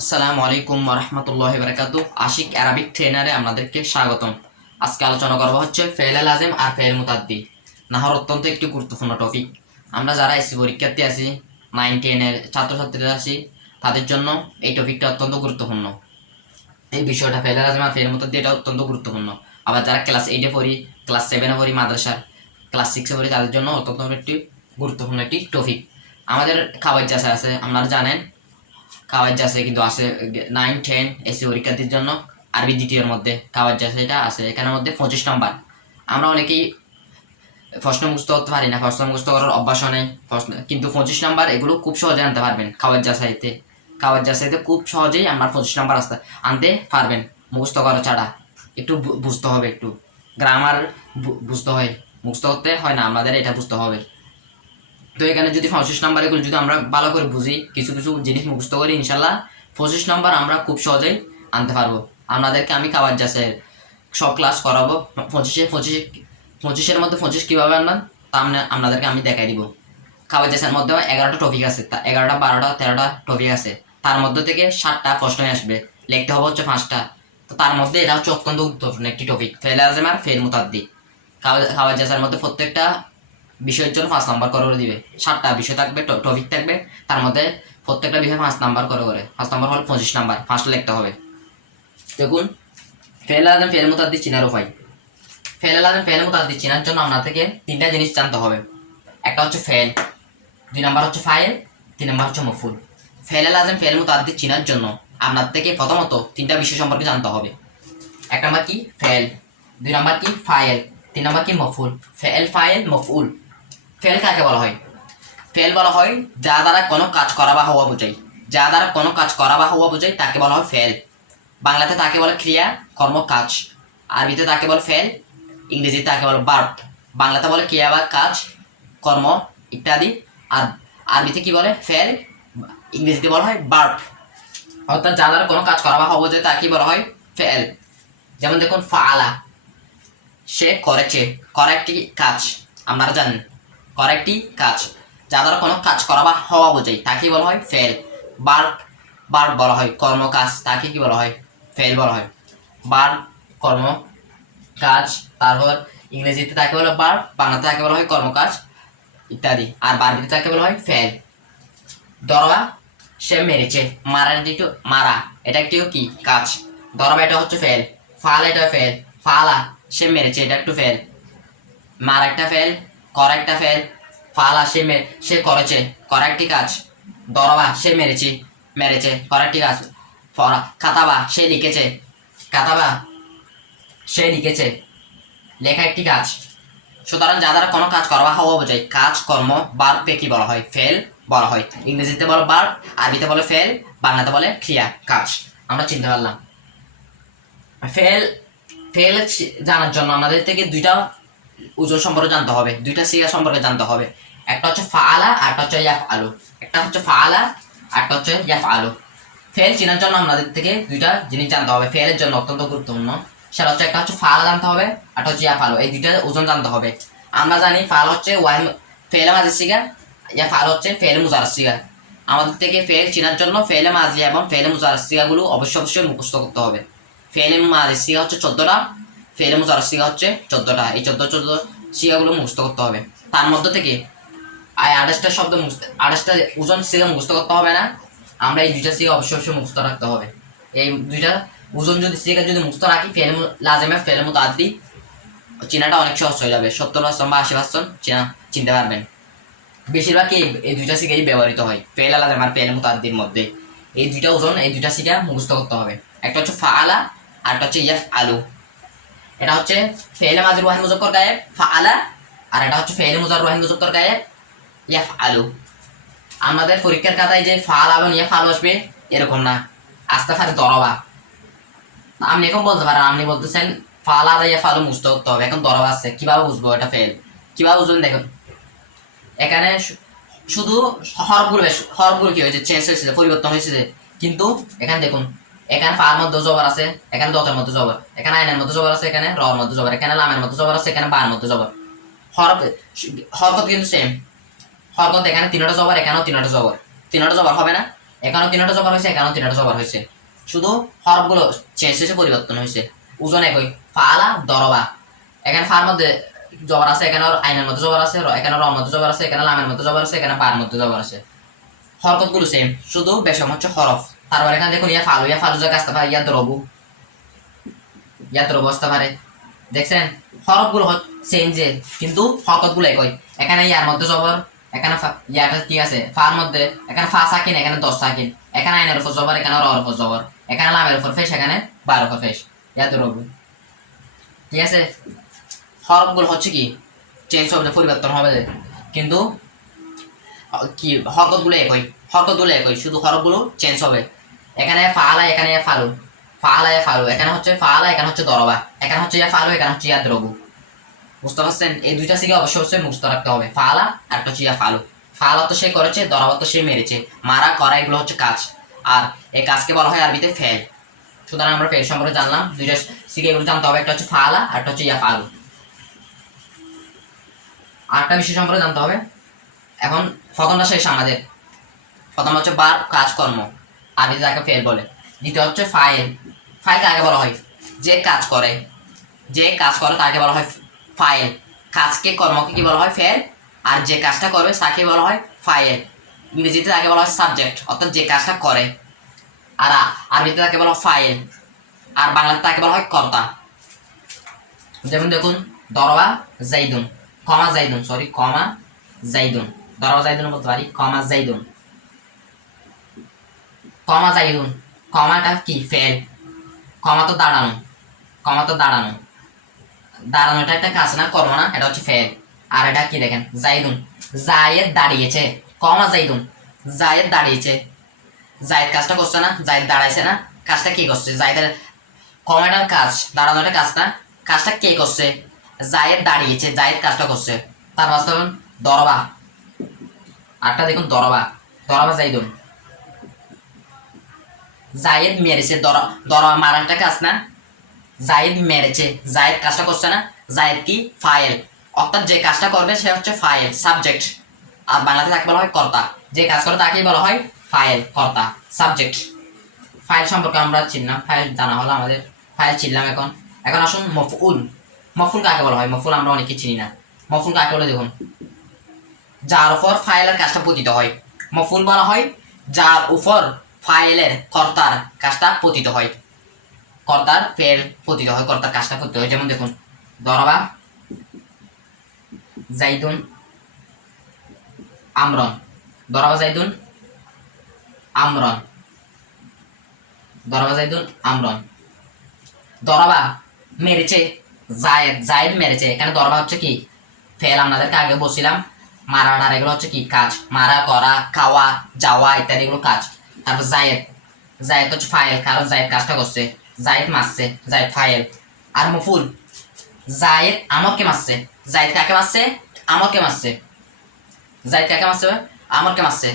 আসসালামু আলাইকুম রহমতুল্লাহ বারাকাতু। আশিক অ্যারাবিক ট্রেনারে আপনাদেরকে স্বাগতম। আজকে আলোচনা করবো হচ্ছে ফেলে লাজেম আর ফেল মুতাদ্দি। নাহর অত্যন্ত একটি গুরুত্বপূর্ণ টপিক। আমরা যারা এসি পরীক্ষার্থী আছি, 9-10-এর ছাত্রছাত্রীরা আছি, তাদের জন্য এই টপিকটা অত্যন্ত গুরুত্বপূর্ণ। এই বিষয়টা ফেলে লাজেম আর ফেল মুতাদ্দি এটা অত্যন্ত গুরুত্বপূর্ণ। আবার যারা ক্লাস 8-এ পড়ি, ক্লাস 7-এ পড়ি মাদ্রাসার, ক্লাস 6-এ পড়ি, তাদের জন্য অত্যন্ত একটি গুরুত্বপূর্ণ একটি টপিক। আমাদের খাবার জাসা আছে, আপনারা জানেন কাওয়াজ আছে, কিন্তু আছে 9-10 এসি পরীক্ষার্থীর জন্য আরবি দ্বিতীয়ের মধ্যে কাওয়াজ আছে, এটা আছে এখানের মধ্যে 25 নম্বর। আমরা অনেকেই প্রশ্ন মুখস্থ করতে পারি না, প্রশ্ন মুখস্থ করার অভ্যাস নেই কিন্তু 25 নম্বর এগুলো খুব সহজে আনতে পারবেন। কাওয়াজ জাসাইতে খুব সহজেই আমরা 25 নম্বর আনতে পারবেন, মুখস্থ করা ছাড়া। একটু বুঝতে হবে, একটু গ্রামার বুঝতে হয়, মুখস্থ করতে হয় না, আমাদের এটা বুঝতে হবে। তো এখানে যদি 25 নম্বর এগুলো যদি আমরা ভালো করে বুঝি, কিছু কিছু জিনিস মুখস্থ করি, ইনশাল্লাহ 25 নম্বর আমরা খুব সহজেই আনতে পারবো। আপনাদেরকে আমি কাওয়াজ জাসের সব ক্লাস করাবো। 25-এর মধ্যে 25 কীভাবে আনবেন তা আপনাদেরকে আমি দেখাই দিব। কাওয়াজ জাসের মধ্যে 11টা টপিক আছে, 11টা 12টা 13টা টপিক আছে। তার মধ্যে থেকে 7টা প্রশ্নই আসবে, লিখতে হবে হচ্ছে 5টা। তো তার মধ্যে এটা হচ্ছে অত্যন্ত গুরুত্বপূর্ণ একটি টপিক, ফেল লাজেম আর ফেল মুতাদ্দি। কাওয়াজ জাসের মধ্যে প্রত্যেকটা বিষয়ের জন্য 5 নম্বর করে দিবে। 7টা বিষয় থাকবে, টপিক থাকবে, তার মধ্যে প্রত্যেকটা বিষয় 5 নম্বর করে 5 নম্বর হল 25 নম্বর, 5টা লিখতে হবে। দেখুন, ফেল আলাদা ফেল মুতাদ্দি চিনার উপায়। ফেল আলাদা ফেল মুতাদ্দি চিনার জন্য আপনার থেকে 3টা জিনিস জানতে হবে। একটা হচ্ছে ফেল, 2 নম্বর হচ্ছে ফাইল, 3 নম্বর হচ্ছে মফুল। ফেল আলাদা ফেল মুতাদ্দি চিনার জন্য আপনার থেকে প্রথমত 3টা বিষয় সম্পর্কে জানতে হবে। 1 নম্বর কি ফেল, 2 নম্বর কি ফাইল, 3 নম্বর কি মফুল। ফেল, ফাইল, মফুল। ফেল কাকে বলা হয়? ফেল বলা হয় যা দ্বারা কোনো কাজ করা বা হওয়া বোঝায়, যা দ্বারা কোনো কাজ করা বা হওয়া বোঝায় তাকে বলা হয় ফেল। বাংলাতে তাকে বলে ক্রিয়া, কর্ম, কাজ। আরবিতে তাকে বলে ফেল, ইংরেজিতে তাকে বলে ভার্ব। বাংলাতে বলে ক্রিয়া বা কাজ, কর্ম ইত্যাদি। আর আরবিতে কি বলে ফেল, ইংরেজিতে বলা হয় ভার্ব। অর্থাৎ যা দ্বারা কোনো কাজ করা বা হওয়া বোঝায় তাকে বলা হয় ফেল। যেমন দেখুন, ফাআলা, সে করেছে, করা একটি কাজ, আপনারা জানেন করা একটি কাজ। যা দ্বারা কোনো কাজ করা বা হওয়া বোঝায় তাকে বলা হয় ফেল। ভার্ব, ভার্ব বলা হয় কর্ম কাজ, তাকে কি বলা হয়? ফেল বলা হয়। ভার্ব, কর্ম, কাজ। তারপর ইংরেজিতে তাকে বলা হয় ভার্ব, বাংলাতে তাকে বলা হয় কর্মকাজ ইত্যাদি। আর বারবিতে তাকে বলা হয় ফেল। দরবা, সে মেরেছে, মারা যেটা মারা, এটা একটি কি কাজ। দরবা এটা হচ্ছে ফেল। ফাল, এটা ফেল। ফালা, সে মেরেছে, এটা একটু ফেল। মার একটা ফেল, করা একটা ফেল। ফালা, সে করেছে, করা একটি কাজ। দরবা, সে মেরেছে, করা একটি কাজ। কাতাবা, সে লিখেছে, কাতাবা, সে লিখেছে, লেখা একটি কাজ। সুতরাং যা দ্বারা কোনো কাজ করা বা হওয়া বোঝায়, কাজ, কর্ম, ভার্বকে কি বলা হয়? ফেল বলা হয়। ইংরেজিতে বলে ভার্ব, আরবিতে বলে ফেল, বাংলাতে বলে ক্রিয়া, কাজ। আমরা চিনতে পারলাম। ফেল, ফেল জানার জন্য আমাদের থেকে 2টা উজল সম্পর্কে জানতে হবে, 2টা সিগা সম্পর্কে জানতে হবে। একটা হচ্ছে ফাআলা, আর একটা হচ্ছে ইয়াফআলু। একটা হচ্ছে ফাআলা, আর একটা হচ্ছে ইয়াফআলু। ফেল চেনার জন্য আমাদের থেকে 2টা জিনিস জানতে হবে, ফেলের জন্য অত্যন্ত গুরুত্বপূর্ণ। সেটা হচ্ছে একটা হচ্ছে ফাআলা জানতে হবে, আর একটা হচ্ছে ইয়াফআলু। এই 2টা ওজন জানতে হবে। আমরা জানি ফাল হচ্ছে ফেলে মাঝের সিগা, ইয়াফআলু হচ্ছে ফেলে মুজারার সিগা। আমাদের থেকে ফেল চেনার জন্য ফেলে মাজি এবং ফেলে মুজারার সিগাগুলো অবশ্যই মুখস্থ করতে হবে। ফেলে মাজির সিগা হচ্ছে 14টা, ফেলে মুজারার সিগা হচ্ছে 14টা। এই 14 সিগাগুলো মুখস্থ করতে হবে। তার মধ্যে থেকে 28টা শব্দ 28টা ওজন সিগা মুখস্থ করতে হবে না, আমরা এই 2টা সিগা অবশ্যই মুখস্থ রাখতে হবে। এই 2টা ওজন যদি সিগা যদি মুখস্থ রাখি, ফেল লাজেমে ফেল মুতাদ্দি চিনাটা অনেক সহজ হয়ে যাবে। 70% বা 80% চিনতে পারবেন। বেশিরভাগ এই 2টা সিগাই ব্যবহৃত হয় ফেল লাজেম আর ফেল মুতাদ্দির মধ্যে। এই 2টা ওজন, এই 2টা সিগা মুখস্থ করতে হবে। একটা হচ্ছে ফাআলা, আর একটা হচ্ছে ইয়াফআলু। এটা হচ্ছে ফেলে মাজির ওয়াহিদ মুজাক্কার গায়েব ফাআলা, আর এটা হচ্ছে ফেলে মুজার ওয়াহিদ মুজাক্কার গায়েব ইয়াফআলু। আমাদের পরীক্ষার খাতায় যে ফাল এবং ইয়াফআলু আসবে এরকম না, আসতে পারে দরবা। আপনি এখন বলতে পারেন, আপনি বলতেছেন ফাল আর ইয়াফআলু মুখস্থ করতে হবে, এখন দরবা আসছে, কিভাবে বুঝবো এটা ফেল? কিভাবে বুঝবেন? দেখুন, এখানে শুধু হরফগুলো কি হয়েছে, চেঞ্জ হয়েছে, পরিবর্তন হয়েছে, কিন্তু এখানে দেখুন, এখানে ফার মধ্যে জবর আছে, এখানে দতের মধ্যে জবর, এখানে আইনের মধ্যে জবর আছে, এখানে রর মধ্যে জবর, এখানে লামের মধ্যে জবর আছে, এখানে বার মধ্যে জবর। হরকত কিন্তু সেম। হরকত এখানে 3টা জবর, এখানেও 3টা জবর। 3টা জবর হবে না? এখানেও তিনটা জবর হয়েছে, এখানেও তিনটা জবর হয়েছে, শুধু হরফগুলো চেঞ্জ হয়েছে, পরিবর্তন হয়েছে। ওজন একই, ফালা দরবা। এখানে ফার মধ্যে জবর আছে, এখানে আইনের মধ্যে জবর আছে, এখানে র মধ্যে জবর আছে, এখানে লামের মধ্যে জবর আছে, এখানে বার মধ্যে জবর আছে। হরকত গুলো সেম, শুধু বেশম হচ্ছে হরফ। তারপর এখানে দেখুন ইয়া ফালু যে আসতে পারে, ইয়া দ্রবু আসতে পারে। দেখছেন হরফ গুলো চেঞ্জে, কিন্তু হরকত গুলো একই। এখানে ইয়ার মধ্যে জবর, এখানে ইয়াটা কি আছে ফার মধ্যে, এখানে ফা সাকিন, এখানে 10 সাকিন, এখানে আইনের উপর জবর, এখানে রর উপর জবর, এখানে লামের উপর ফেস, এখানে বার উপর ফেস, ইয়া দ্রবু। ঠিক আছে, হরফ গুলো হচ্ছে কি চেঞ্জ হবে, পরিবর্তন হবে, কিন্তু কি হরকত গুলো একই, শুধু হরফ গুলো চেঞ্জ হবে। এখানে ফালা, এখানে ফালু, এখানে হচ্ছে ফালা, এখানে হচ্ছে দরবা, এখানে হচ্ছে ইয়া ফালু, এখানে হচ্ছে ইয়া দ্রবু। বুঝতে পারছেন? এই দুইটা থেকে অবশ্যই মুখস্থ রাখতে হবে, ফালা আর হচ্ছে ইয়া ফালু। ফালা তো সে করেছে, দরবা তো সে মেরেছে, মারা করা এগুলো হচ্ছে কাজ, আর এই কাজকে বলা হয় আরবিতে ফেল। সুতরাং আমরা ফেল সম্পর্কে জানলাম, দুইটা সিকে এগুলো জানতে হবে, একটা হচ্ছে ফালা আর একটা হচ্ছে ইয়া ফালু। আরেকটা বিষয় সম্পর্কে জানতে হবে। এখন প্রথমটা শেষ আমাদের, প্রথম হচ্ছে বার কাজকর্ম, আরবিতে তাকে ফেল বলে। দ্বিতীয় হচ্ছে ফাইল, ফাইল কাকে বলা হয়? যে কাজ করে, তাকে বলা হয় ফাইল। কাজকে কর্মকে কি বলা হয়? ফেল। আর যে কাজটা করবে তাকে বলা হয় ফাইল। ইংরেজিতে তাকে বলা হয় সাবজেক্ট, অর্থাৎ যে কাজটা করে। আর আরবিতে তাকে বলা হয় ফাইল, আর বাংলাতে তাকে বলা হয় কর্তা। যেমন দেখুন, দরবা জাইদুন, কমা জাইদুন, দরবা জাইদুন বলতে পারি, কমা জাইদুন, কমাটা কি? ফেল। কমা তো দাঁড়ানো, দাঁড়ানোটা একটা কাজ না, কর্ম না, এটা হচ্ছে ফেল। আর এটা কি দেখেন, জাইদুন, জায়েদ দাঁড়িয়েছে, কমা জাইদুন, জায়েদ দাঁড়িয়েছে, জায়েদ কাজটা করছে না, জায়েদ দাঁড়াইছে না, কাজটা কে করছে? জায়েদের কমাটার কাজ, দাঁড়ানোটা কাজ না, কাজটা কে করছে? জায়েদ দাঁড়িয়েছে, জায়েদ কাজটা করছে। তার বাস্তব দরবা, আরটা দেখুন দরবা জাইদুন, জায়েদ মেরেছে, দরবা মারাটা কাজ না, জায়েদ মেরেছে, জায়েদ কাজটা করছে না, জায়েদ কি? ফাইল, অর্থাৎ যে কাজটা করবে সে হচ্ছে ফাইল, সাবজেক্ট। আর বাংলাতে তাকে বলা হয় কর্তা, যে কাজ করে তাকেই বলা হয় ফাইল, কর্তা, সাবজেক্ট। ফাইল সম্পর্কে আমরা চিনলাম, ফাইল জানা হলো আমাদের, ফাইল চিনলাম। এখন আসুন মফউল। মফউল কাকে বলা হয়? মফউল আমরা অনেকে চিনি না। মফউল কাকে বলে দেখুন, যার উপর ফাইলের কাজটা পতিত হয়। মফউল বলা হয় যার উপর ফাইলের, কর্তার কাজটা পতিত হয়, কর্তার ফেল পতিত হয়, কর্তার কাজটা পতিত হয়। যেমন দেখুন, দরবা জাইদুন আমরন, দরবা জাইদুন আমরন, দরবা মেরেছে জায়েদ মেরেছে। এখানে দরবা হচ্ছে কি? ফেল। আপনাদেরকে আগে বলছিলাম মারা এগুলো হচ্ছে কি? কাজ, মারা, করা, খাওয়া, যাওয়া ইত্যাদি এগুলো কাজ। তারপর জায়েদ হচ্ছে ফাইল, কারণ জায়েদ কাজটা করছে, জায়েদ মারছে, জায়েদ ফাইল। আর মফুল, জায়েদ আমরকে মারছে, জায়েদ কাকে মারছে? আমরকে মারছে,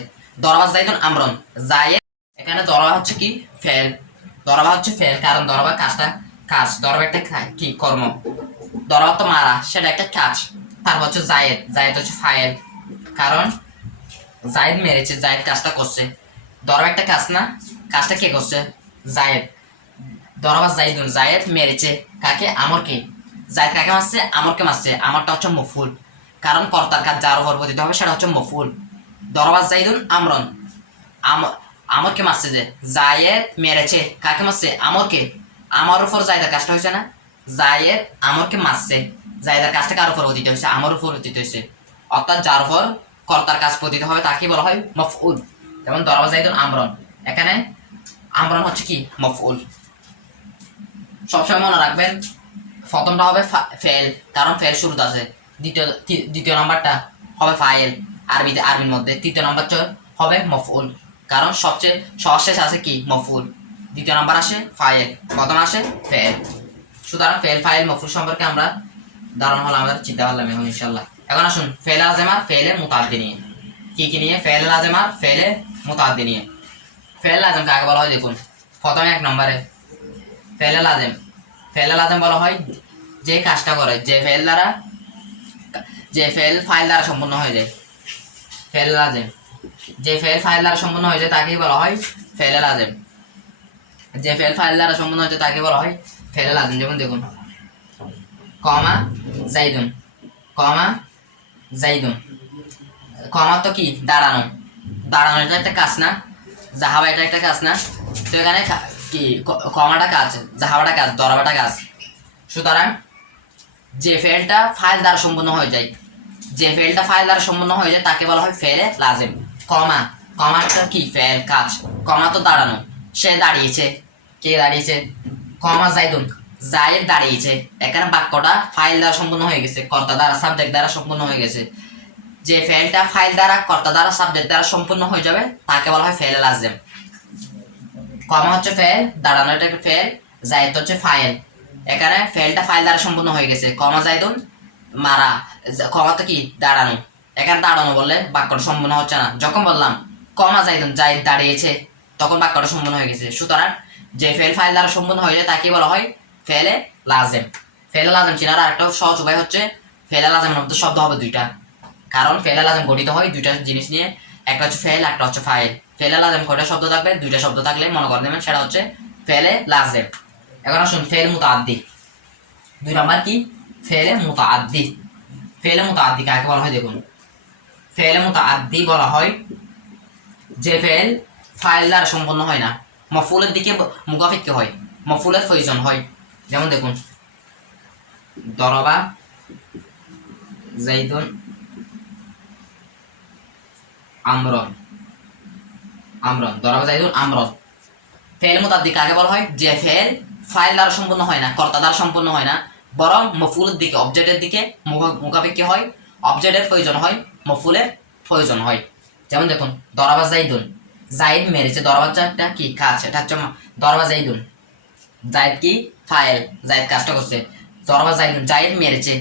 দরবা জাইদুন আমরন, জায়েদ। এখানে দরবা হচ্ছে কি? ফেল, কারণ দরবা কাজটা কাজ, দরবা একটা কি? কর্ম। দরবা তো মারা, সেটা একটা কাজ। তারপর হচ্ছে জায়েদ হচ্ছে ফাইল, কারণ জায়েদ মেরেছে, জায়েদ কাজটা করছে। দরবা একটা কাজ না, কাজটা কে করছে? জায়েদ। দরবা জাইদুন, জায়েদ মেরেছে কাকে? আমরকে। জায়েদ কাকে মারছে? আমরকে মারছে। আমরটা হচ্ছে মফুল, কারণ কর্তার কাজ যার উপর পতিত হবে সেটা হচ্ছে মফুল। দরবা জাইদুন আমরন, আমরকে মারছে, যে জায়েদ মেরেছে কাকে? মারছে আমরকে। আমার উপর জায়েদের কাজটা হয়েছে না, জায়েদ আমরকে মারছে, জায়েদের কাজটা কার উপর পতিত হয়েছে? আমার উপর পতিত হয়েছে। অর্থাৎ যার উপর কর্তার কাজ পতিত হবে তাকে বলা হয় মফউল। যেমন দরবা জাইদুন আমরন, এখানে আমরন হচ্ছে কি? মফউল। সবসময় মনে রাখবেন, প্রথমটা হবে ফেল, কারণ ফেল শুরুতে আছে। দ্বিতীয় নাম্বারটা হবে ফাইল আরবির মধ্যে। তৃতীয় নাম্বার হবে মফউল, কারণ সবচেয়ে সর্বশেষ আছে কি? মফউল। দ্বিতীয় নাম্বার আসে ফাইল, প্রথম আসে ফেল। সুতরাং ফেল, ফাইল, মফউল সম্পর্কে আমরা ধারণা হলো আমাদের, চিন্তা পারলাম এখন ইনশাল্লাহ। এখন আসুন ফেল লাজেমার ফেলে মুতাআদ্দি নিয়ে। কি নিয়ে? ফেল লাজেমার ফেলে মুতাআদ্দি নিয়ে। ফেল লাজেম কাকে বলা হয় দেখুন, প্রথমে 1 নম্বরে ফেল লাজেম বলা হয় যে কাজটা করে, যে ফেল ফাইল দ্বারা সম্পূর্ণ হয়ে যায়, ফেল লাজেম। যে ফেল ফাইল দ্বারা সম্পূর্ণ হয়েছে তাকে বলা হয় ফেলে লাজেম। যে ফেল ফাইল দ্বারা সম্পূর্ণ হয়েছে তাকে বলা হয় ফেলে লাজেম। যেমন দেখুন কমা জাইদুন, কমা জাইদুন। কমা তো কি দাঁড়ানো, দাঁড়ানো এটা একটা কাজ না, জাহাবা এটা একটা কাজ না। তো এখানে কি কমাটা কাজ, জাহাবাটা কাজ, দরাবাটা কাজ। সুতরাং যে ফেলটা ফাইল দ্বারা সম্পূর্ণ হয়ে যায়, যে ফেলটা ফাইল দ্বারা সম্পূর্ণ হয়ে যায় তাকে বলা হয় ফেলে লাজেম। কমা, কমাটা কি ফেল কাজ, কমা তো দাঁড়ানো, সে দাঁড়িয়েছে, কে দাঁড়িয়েছে, কমা জাইদুন, জায়েদ দাঁড়িয়েছে। এখানে বাক্যটা ফাইল দ্বারা সম্পূর্ণ হয়ে গেছে, কর্তা দ্বারা সাবজেক্ট দ্বারা সম্পূর্ণ হয়ে গেছে। যে ফেলটা ফাইল দ্বারা কর্তা দ্বারা সাবজেক্ট দ্বারা সম্পূর্ণ হয়ে যাবে তাকে বলা হয় ফেলে লাজেম। কমা হচ্ছে ফেল, দাঁড়ানো এটা একটা ফেল, জায়েদ হচ্ছে ফাইল। এখানে ফেলটা ফাইল দ্বারা সম্পূর্ণ হয়ে গেছে, কমা জাইদুন মারা, কমা তো কি দাঁড়ানো। এখানে দাঁড়ানো বললে বাক্যটা সম্পূর্ণ হচ্ছে না। যখন বললাম কমা জাইদুন, জায়েদ দাঁড়িয়েছে, তখন বাক্যটা সম্পূর্ণ হয়ে গেছে। সুতরাং যে ফেল ফাইল দ্বারা সম্পূর্ণ হয়ে যায় তাকে বলা হয় ফেলে লাজেম। ফেলে লাজেম চেনার আরেকটা সহজ উপায় হচ্ছে ফেলে লাজেমের মধ্যে শব্দ হবে দুইটা, কারণ ফেলে লাজেম গঠিত হয় দুইটা জিনিস নিয়ে, একটা হচ্ছে ফেল, একটা হচ্ছে ফাইল। ফেলে লাজেম কয়টা শব্দ থাকবে, দুইটা শব্দ থাকলে মনে করে দেবেন সেটা হচ্ছে ফেলে লাজেম। এখন আসুন ফেল মুতাআদ্দি, 2 নাম্বার কি ফেলে মুতাআদ্দি। ফেলে মুতাআদ্দি কাকে বলা হয় দেখুন, ফেলে মুতাআদ্দি বলা হয় যে ফেল ফাইল দ্বারা সম্পন্ন হয় না, মফউলের দিকে মুখাপেক্ষী হয়, মফউলের প্রয়োজন হয়। যেমন দেখুন দরবা জাইদুন আমরন, আমরন, দরবা জাইদুন আমরন। ফেল মুতাআদ্দি কাকে বলা হয়, যে ফেল ফাইল দ্বারা সম্পূর্ণ হয় না, কর্তা দ্বারা সম্পূর্ণ হয় না, বরং মফউলের দিকে অবজেক্টের দিকে মুখাপেক্ষী হয়, অবজেক্টের প্রয়োজন হয়, মফউলের প্রয়োজন হয়। যেমন দেখুন দরবা জাইদুন, জাইদ মেরেছে, দরবাটা কি কাজ, এটা হচ্ছে দরবা জাইদুন, জাইদ কি ফাইল, জাইদ কাজটা করছে, দরবা জাইদুন জাইদ মেরেছে।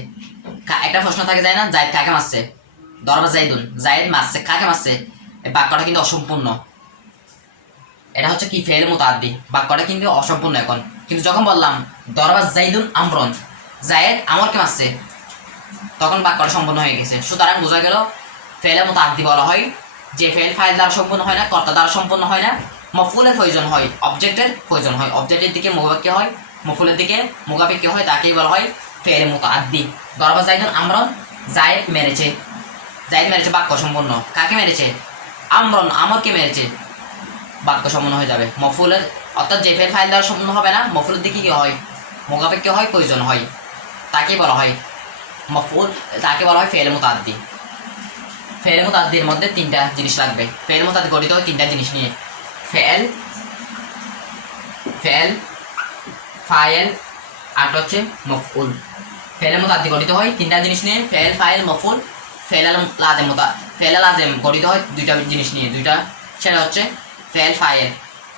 একটা প্রশ্ন থাকে যায় না, জাইদ কাকে মারছে, দরবা জাইদুন জাইদ মারছে, কাকে মারছে, এই বাক্যটা কিন্তু অসম্পূর্ণ। এটা হচ্ছে কি ফেল মুতাআদ্দি, বাক্যটা কিন্তু অসম্পূর্ণ এখন। কিন্তু যখন বললাম দরবা জাইদুন আমরন, জায়েদ আমরকে মারছে, তখন বাক্যটা সম্পূর্ণ হয়ে গেছে। সুতরাং বোঝা গেল ফেলে মুতাআদ্দি বলা হয় যে ফেল ফাইল দ্বারা সম্পূর্ণ হয় না, কর্তা দ্বারা সম্পূর্ণ হয় না, মফউলের প্রয়োজন হয়, অবজেক্টের প্রয়োজন হয়, অবজেক্টের দিকে মুখাপেক্ষী হয়, মফউলের দিকে মুখাপেক্ষী হয়, তাকেই বলা হয় ফেলে মুতাআদ্দি। দরবা জাইদুন আমরন, জায়েদ মেরেছে, জায়েদ মেরেছে বাক্য সম্পূর্ণ। কাকে মেরেছে, আমরন আমরকে মেরেছে, বাক্য সম্পূর্ণ হয়ে যাবে। মফউলের অর্থাৎ যে ফেল ফাইল দ্বারা সম্পূর্ণ হবে না, মফউলের দিকে কি হয়, মুখাপেক্ষী হয়, প্রয়োজন হয়, তাকেই বলা হয় মফউল, তাকে বলা হয় ফেল মুতাআদ্দি। ফেল মুতাআদ্দির মধ্যে 3টা জিনিস লাগবে। ফেল মুতাআদ্দি গঠিত হয় 3টা জিনিস নিয়ে, ফেল, ফেল ফাইল আর হচ্ছে মফউল। ফেল মুতাআদ্দি গঠিত হয় 3টা জিনিস নিয়ে, ফেল ফাইল মফউল। ফেল লাজেম ফেল লাজেম গঠিত হয় 2টা জিনিস নিয়ে, দুইটা, সেটা হচ্ছে ফেল ফাইল।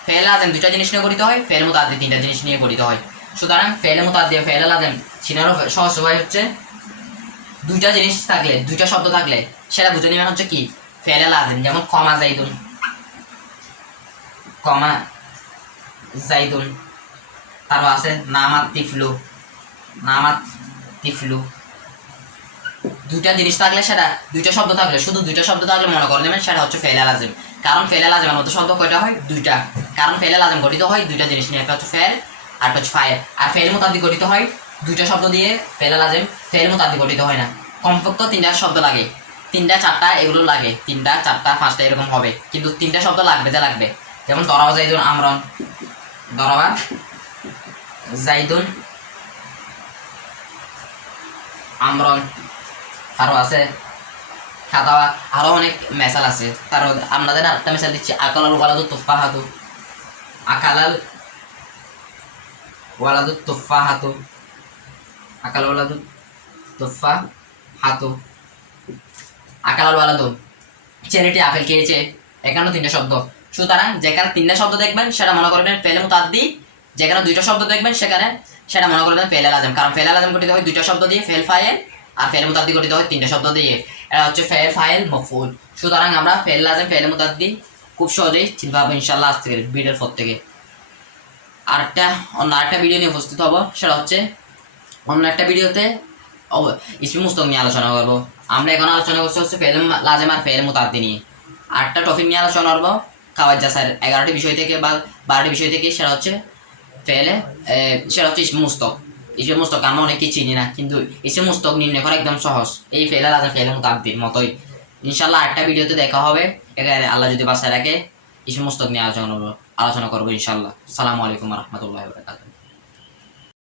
ফেল লাজেম 2টা জিনিস নিয়ে গঠিত হয়, ফেল মুতাআদ্দি 3টা জিনিস নিয়ে গঠিত হয়। সুতরাং ফেল মুতাআদ্দি ও ফেল লাজেম চিনারও সহজ উপায় হচ্ছে 2টা জিনিস থাকলে, 2টা শব্দ থাকলে সেটা বুঝে নেবেন হচ্ছে কি ফেলে লাজেম। যেমন কমা জাইদুন, কমা জাইদুন, তারপর আছে নামাত তিফলু, নামাত তিফলু। 2টা জিনিস থাকলে, সেটা 2টা শব্দ থাকলে, শুধু 2টা শব্দ থাকলে মনে করে নেবেন সেটা হচ্ছে ফেলে লাজেম। কারণ ফেলে লাজেমের মধ্যে শব্দ কয়টা হয়, 2টা। কারণ ফেলে লাজেম গঠিত হয় 2টা জিনিস নিয়ে, একটা হচ্ছে ফেল আর একটা হচ্ছে ফাইল। আর ফেল মুতাআদ্দি গঠিত হয় 2টা শব্দ দিয়ে, ফেলে লাজেম। ফেল মুতাআদ্দি গঠিত হয় না, কমপক্ষে 3টা শব্দ লাগে, 3টা 4টা এগুলো লাগে, 3টা 4টা 5টা এরকম হবে, কিন্তু 3টা শব্দ লাগবে যা লাগবে। যেমন দরবা জাইদুন আমরন, দরবা জাইদুন আমরন। আরও আছে খাতা, আরও অনেক মেসাল আছে। তার আপনাদের আরেকটা মেসাল দিচ্ছি, আকালাল ওয়ালাদু তুফাহাতু, আকালাল ওয়ালাদু তুফাহাতু, আকাল ওয়ালাদু তুফাহাতু, আকালাল ওয়ালাদু ছেলেটি আপেল খেয়েছে, এখানেও 3টা শব্দ। সুতরাং যেখানে 3টা শব্দ দেখবেন সেটা মনে করবেন ফেলে মুতাআদ্দি, যেখানে 2টা শব্দ দেখবেন সেখানে সেটা মনে করবেন ফেলে লাজেম। কারণ ফেলে লাজেম গঠিত হয় 2টা শব্দ দিয়ে, ফেল ফাইল, আর ফেল মুতাআদ্দি গঠিত হয় 3টা শব্দ দিয়ে, এটা হচ্ছে ফেল ফাইল মফউল। সুতরাং আমরা ফেল লাজেম ফেল মুতাআদ্দি খুব সহজেই চিনতে পারবো ইনশাআল্লাহ আজকের ভিডিওর পর থেকে। অন্য আরেকটা ভিডিও নিয়ে উপস্থিত হবো, সেটা হচ্ছে অন্য একটা ভিডিওতে ইসমি মুস্তাক নিয়ে আলোচনা করবো। আমরা এখন আলোচনা করছি হচ্ছে ফেল লাজেম আর ফেল মুতাআদ্দি নিয়ে। আটটা টপিক নিয়ে আলোচনা করবো কাওয়াজ জাসার 11টি বিষয় থেকে বা 12টি বিষয় থেকে। সেটা হচ্ছে ফেলে সেটা হচ্ছে ইসমে মুস্তক। ইসমে মুস্তক আমরা অনেকেই চিনি না, কিন্তু ইসমে মুস্তক নির্ণয় করা একদম সহজ, এই ফেলে লাজম ফেলে মুতাদ্দির মতোই। ইনশাল্লাহ একটা ভিডিওতে দেখা হবে, এখানে আল্লাহ যদি বাসায় রাখে ইসমে মুস্তক নিয়ে আলোচনা করবো ইনশাল্লাহ। আসসালামু আলাইকুম রহমতুল্লাহ বরকাতুহ।